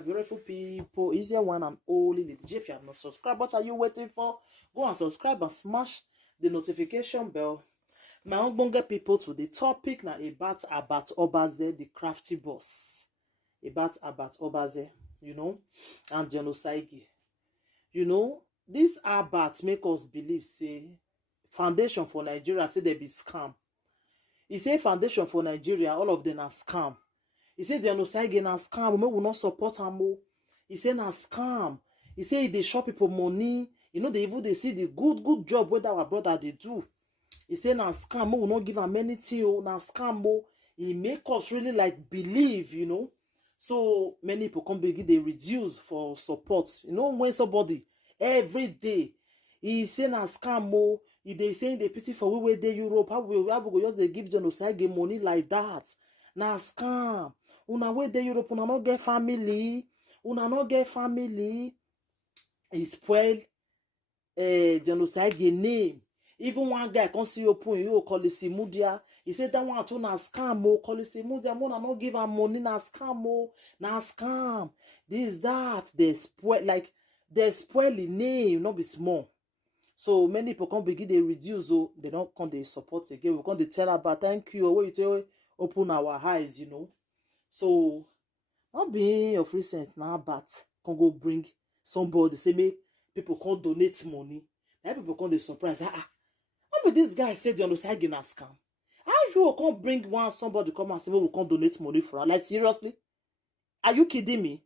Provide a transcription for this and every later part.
my beautiful people. Is there one and only Lady J? If you have not subscribed, what are you waiting for? Go and subscribe and smash the notification bell. My own people, to the topic now about Obaze, the crafty boss. About Obaze, and Genosaigi. This Abat make us believe, say, foundation for Nigeria, say they be scam. He say foundation for Nigeria, all of them are scam. He say Genosaigi na scam, we will not support am. He say na scam. He say they show people money. They see the good job where our brother they do. He say na scam, we will not give am anything. Na scam. He make us really like believe, So many people come begin they reduce for support. When somebody every day he say na scam. They saying they pity for we where they Europe. How we go just they give Genosaigi money like that? Na scam. Una wey dey Europe, una no get family. He spoil Genosaigi name. Even one guy come see open you call it Simudia. He said that one too na scam. Call it Simudia. Mona no give am money. Na scam. Na scam. This that they spoil the name. Not be small. So many people come begin they reduce. They don't come they support again. We come they tell about thank you. Wait you open our eyes. So, not being of recent now, but can go bring somebody, say me, people can donate money. Now people can they surprise. Not be this guy said the Genosaigi na scam. How you can bring somebody come and say we can donate money for her? Like seriously? Are you kidding me?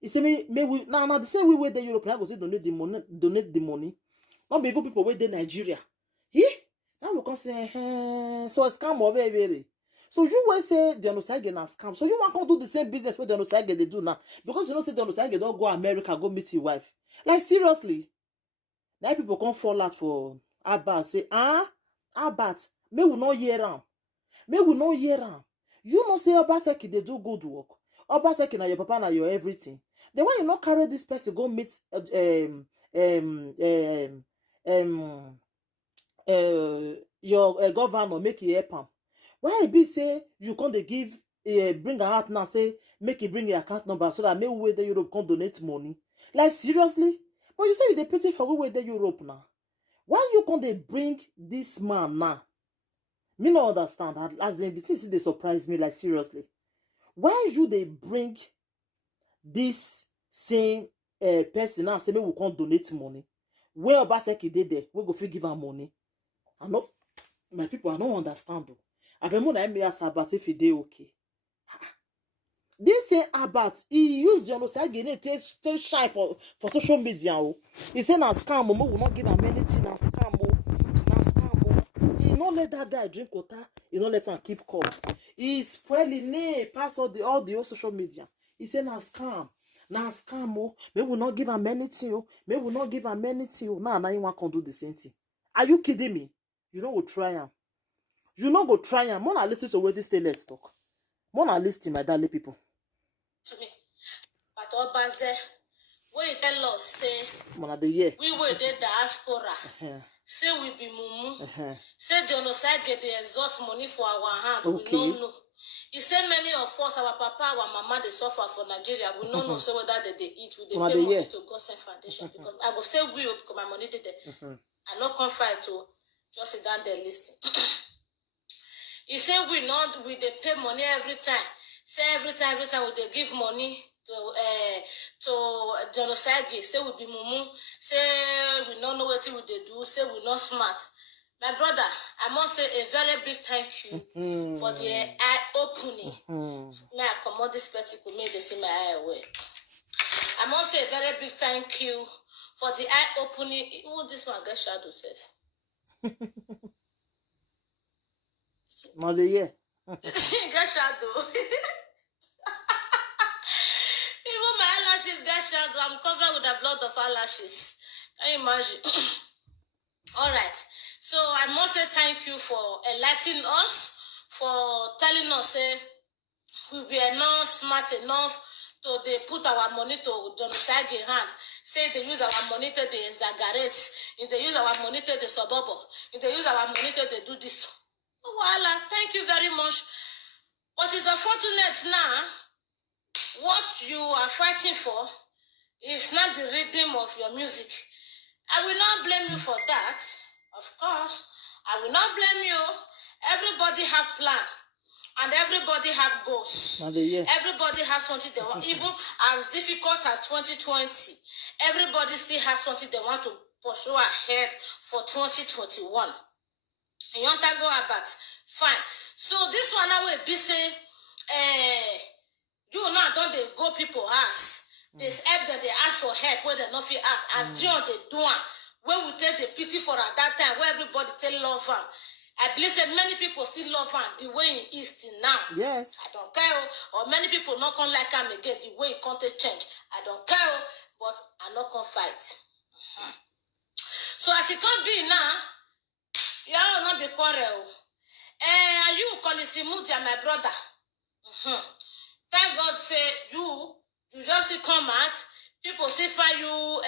He say me we now the same way where the Europe now go say donate the money. Not be people where they Nigeria. Now we can say so a scam or very. So you will say Genosaigi na scam. So you want to do the same business with Genosaigi they do now. Because say Genosaigi don't go America, go meet your wife. Like seriously. Now people can't fall out for Abat. Say, Abat, may we not hear am. You know say Obaseki they do good work. Obaseki na your papa na your everything. Then why you not carry this person go meet your governor make you help am? Why it be say you can't they give bring her out now say make it bring your account number so that maybe where the Europe can donate money? Like seriously? But you say you they pity for where the Europe now. Why you can't they bring this man now? Me no understand. As in the things they surprise me like seriously. Why you they bring this same person now say maybe we can't donate money? Where Obaseki did there? We go fit give her money. I know my people I don't understand though. I be more than me ask Abat if he dey okay. This same Abat, he used Genosaigi to shine for social media. He say na scam, we will not give him anything. Na scam. He not let that guy drink water. He not let him keep calm. He spoil the name, pass all the social media. He say na scam. May we not give him anything. Now you want to do the same thing. Are you kidding me? You don't go try him. You not go try am. More listen to where this stay let's talk. More listen, my darling people. To me, but Obaze, when you tell us say, we were the diaspora. Say we be mumu. Say Genosaigi they exalt money for our hand. Okay. We don't know. He said many of us, our papa, our mama, they suffer for Nigeria. We don't know say whether they eat. We they pay money to Godsend Foundation because I will say we because my money did there. I not come fight to just sit down there listening. He said we they pay money every time. Say every time we they give money to Genosaigi. Say we be mumu. Say we don't know what we they do. Say we not smart. My brother, I must say a very big thank you for the eye opening. May I come out this spectacle, may they see my eye away. I must say a very big thank you for the eye opening. Who this one get shadow self? Mother, yeah. Get shadow. Even my eyelashes get shadow. I'm covered with the blood of eyelashes. Can you imagine? All right. So I must say thank you for enlightening us, for telling us say we were not smart enough to they put our money to Genosaigi hand. Say they use our money to the exaggerate. If they use our money to the suburb. If they use our money to they do this. Oh, voila. Thank you very much. But it's unfortunate now. what you are fighting for is not the rhythm of your music. I will not blame you for that. Of course, I will not blame you. Everybody have plan. And everybody have goals. Everybody has something they want. Even as difficult as 2020, everybody still has something they want to pursue ahead for 2021. You want to go about? Fine. So this one now will be say, you now don't they go people ask. They help that they ask for help where they not feel ask. As John they do one, where we take the pity for at that time, where everybody tell love them. I believe that many people still love him the way he is till now. Yes. I don't care. Or many people not gonna like him again the way he can't change. I don't care. But I'm not gonna fight. So as it can be now, you will not be quarrel. And you call it Simudia, my brother. Thank God say you just come out. People say for you,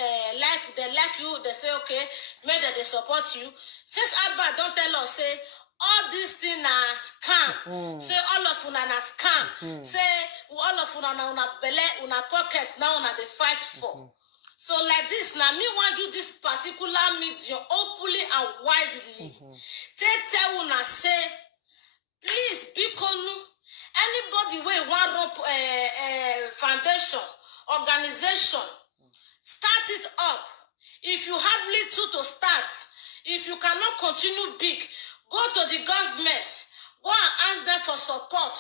they like you, they say okay, maybe they support you. Since Abba don't tell us, say all these things are scam. Say all of una na scam. Say all of una na una belly, una pockets now una they fight for. So like this now, me want you this particular medium openly and wisely. Tell una say, please be konu. Anybody wey want rope foundation. Organization, start it up. If you have little to start, if you cannot continue big, go to the government, go and ask them for support,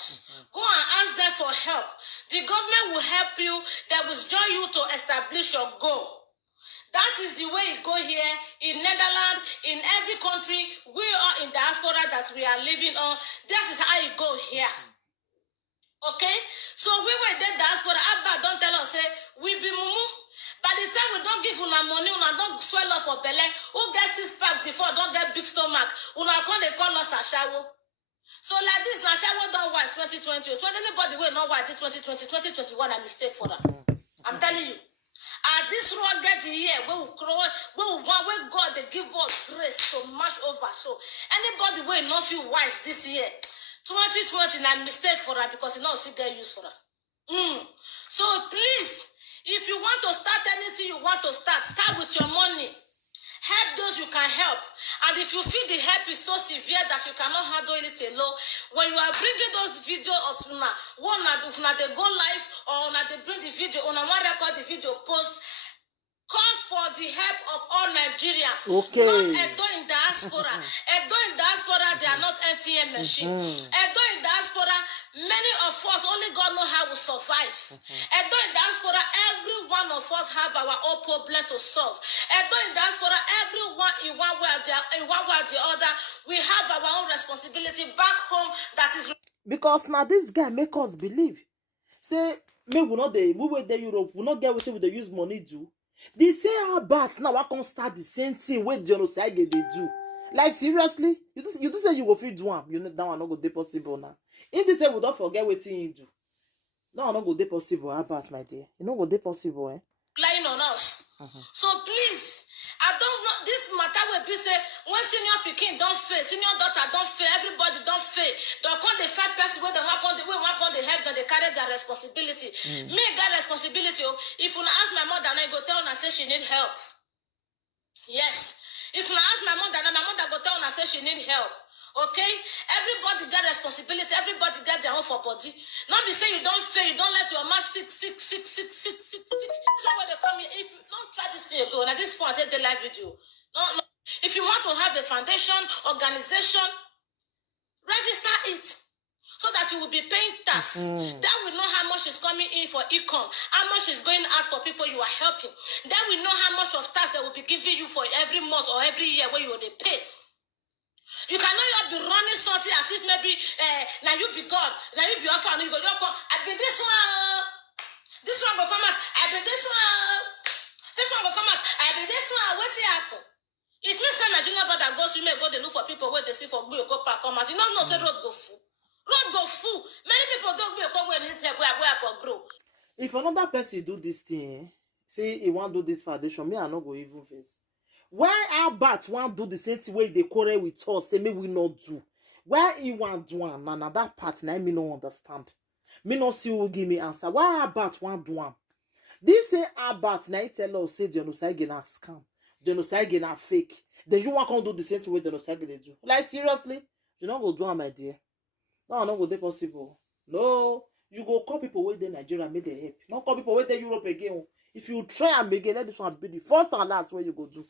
go and ask them for help. The government will help you, they will join you to establish your goal. That is the way it go here in Netherlands, in every country. We are in diaspora that we are living on. This is how it go here. Okay, so we were there diaspora. Abba don't tell us say we be mumu. By the time we don't give una money, una don't swell up for belly. Who gets 6 pack before don't get big stomach? Una come they call us Ashawo. So like this, Ashawo don't wise 2020. Anybody will not wise this 2020, 2021 a mistake for that. I'm telling you. This road get here, we will God they give us grace to march over. So anybody will not feel wise this year. 2020 na mistake for that because you know still get use for that. So please, if you want to start anything you want to start with your money. Help those you can help. And if you feel the help is so severe that you cannot handle it alone, when you are bringing those videos of una, one they go live or they bring the video, one record the video post. Call for the help of all Nigerians. Okay. Not Edo in diaspora. Edo in diaspora, they are not ATM machine. Edo in diaspora, many of us, only God knows how we survive. Edo in diaspora, every one of us have our own problem to solve. Edo in diaspora, everyone in one way or the other, we have our own responsibility back home that is... Because now this guy make us believe. Say, me we not there, we were there Europe, we not get what they use money do. They say how bad now I can start the same thing where genocide they do. Like seriously, you do say you go fit do am. You know that one not go dey possible now. In this say we don't forget what you do. That one not go dey possible. How about my dear? You know go dey possible, eh? Lying on us. So please, I don't know. This matter will be say when senior Peking don't fail, senior daughter don't fail, everybody don't fail. Don't call the five person where they want on the help that they carry their responsibility. Me got responsibility. If you ask my mother, I go tell her say she need help. Yes. If you ask my mother go tell her say she need help. Okay? Everybody got responsibility. Everybody got their own for body. Not be say you don't fail, you don't let your man sick. So when they come here, if you don't try this thing again, at this point, I take the live video. No. If you want to have a foundation, organization, register it. So that you will be paying tax. Then we know how much is coming in for e-com, how much is going out for people you are helping. Then we know how much of tax they will be giving you for every month or every year where you will pay. You cannot be running something as if maybe now you be God, now you be your father, you go, I be this one will come out, I be this one will come out, I be this one, what's it happen? If me say my junior brother goes, you may go, they look for people where they see for go park, come out. You don't know, say road go full. Road go full. Many people don't go where they help where for grow. If another person do this thing, say he want do this foundation, me I not go even face. Why Albert want do the same thing way they quarrel with us, say me we not do. Why he want do and that part now me no understand. Me no see who give me answer. Why Abat want do am? This say Abat na tell us say genocide na scam. Genocide na fake. Then you want to do the same thing with genocide they do. Like seriously? You don't go do am, my dear. No, go dey possible. No, you go call people where they Nigeria make they help. Not call people where they Europe again. If you try and again, let this one be the first and last way you go do.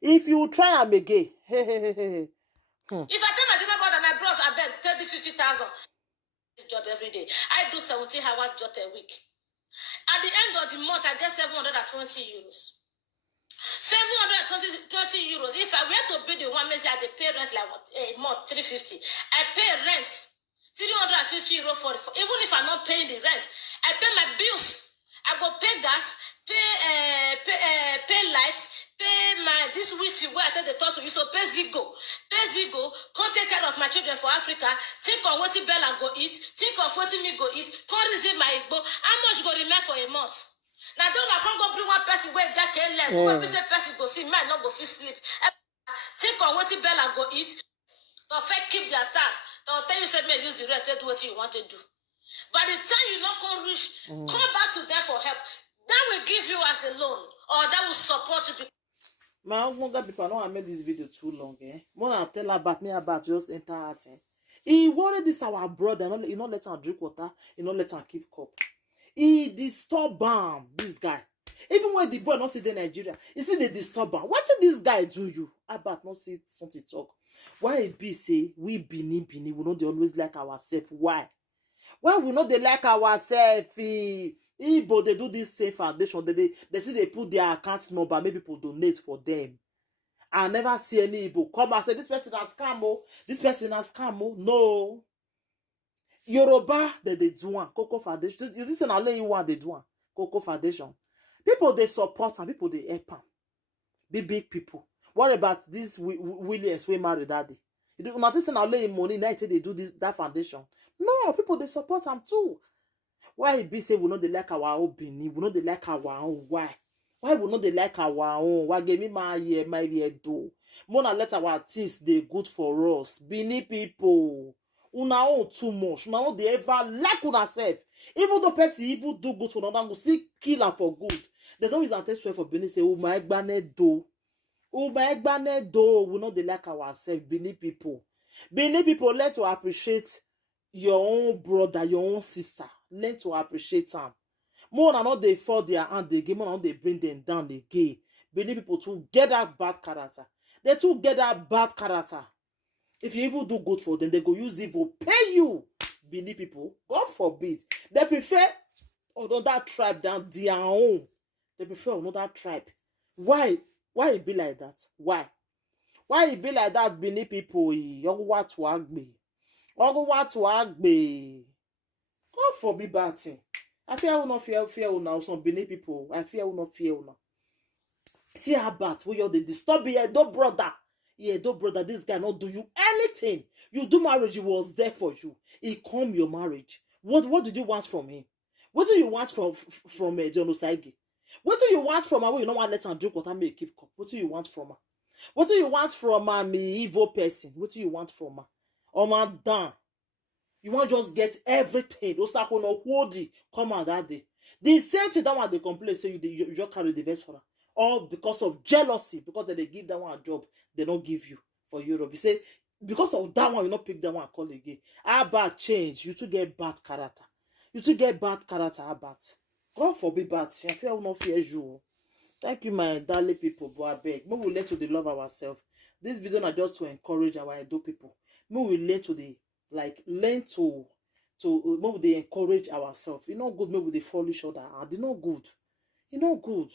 If you try and again, If I tell my junior brother my bros, I beg 30,000-50,000 job every day. I do 17 hours job per week. At the end of the month, I get 720 euros. 720 euros. If I were to be the one, maybe I pay rent like a month 350. I pay rent 350 euros for even if I'm not paying the rent. I pay my bills. I go pay gas, pay light, pay my this Wi-Fi where I tell the talk to you. So pay Zigo, come take care of my children for Africa. Think of what Bella go eat. Think of what me go eat. Come receive my Igbo. How much go remain for a month? Now don't I can't go bring one person where that can left. One person go see, might not go fit sleep. Think of what Bella go eat. Don't fake keep their task. Don't tell you say man use the rest. Do what you want to do. By the time you not come reach, come back to them for help. That will give you as a loan, or that will support you. My husband people know I made this video too long. When I tell about just enter us. He wanted this our brother. He not let him drink water. He not let him keep cup. He disturb him. This guy. Even when the boy not see the Nigeria, he still they disturb him. What did this guy do you? About not see something talk. Why it be say we Bini we know they always like ourselves? Why? Why we know they like ourselves? Igbo they do this same foundation. They see they put their account number. Maybe people donate for them. I never see any Igbo come and say this person has scam. This person has scam. No. Yoruba they do one Coco Foundation. This is not only one they do one Coco Foundation. People they support and people they help them. Big people. What about this Williams we married daddy? You do not listen only money night they do that foundation. No, people they support them too. Why it be say we know they like our own Bini, we know they like our own why? Why we know they like our own? Why give me my year do? Mona let our things they good for us. Bini people. Una own too much. Una own they ever like una self. Even though person even do good for another, go see kill them for good. They don't use another swear for Bini say, oh my egbane do. Oh my egbane do. We know they like ourselves. Bini people. Bini people learn to appreciate your own brother, your own sister. Learn to appreciate them. More than not they fall their hand again, more than they bring them down again. Bini people to get that bad character. They too get that bad character. If you even do good for them, they go use evil pay you. Bini people, God forbid. They prefer another tribe than their own. They prefer another tribe. Why? Why it be like that? Why? Why it be like that, Bini people? What to agbe? What to agbe? God forbid bad thing. I fear will not fear now. Some Bini people. I fear will not fear now. See how bad we are. They disturb your do brother. Yeah, do brother. This guy not do you anything. You do marriage. He was there for you. He come your marriage. What did you want from him? What do you want from genocide? What do you want from her? You know what? Let her drink water. Make keep cup. What do you want from her? What do you want from me evil person? What do you want from her? Oh my damn. You want just get everything. Those are no hoodie come out that day. The same thing that one they complain say you just carry the best for her. All because of jealousy, because they give that one a job, they don't give you for Europe. You say because of that one, you not pick that one call again. How bad change? You too get bad character. You too get bad character. How bad? God forbid bad thing. I fear I will not fear you. Thank you, my darling people. But I beg, we will learn to love ourselves. This video is just to encourage our Edo people. We will learn to learn to maybe they encourage ourselves. You know good, maybe they follow each other. They not good. You know good.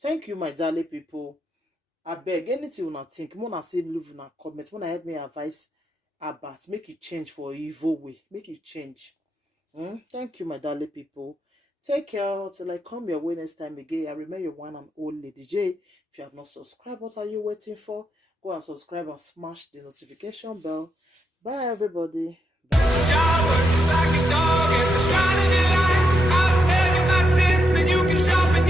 Thank you, my darling people. I beg anything you not think. Mona say leave in a comment. Mona help me advise about make it change for evil way. Make it change. Thank you, my darling people. Take care till I come your way next time again. I remember your one and only DJ. If you have not subscribed, what are you waiting for? Go and subscribe and smash the notification bell. Bye, everybody. Bye.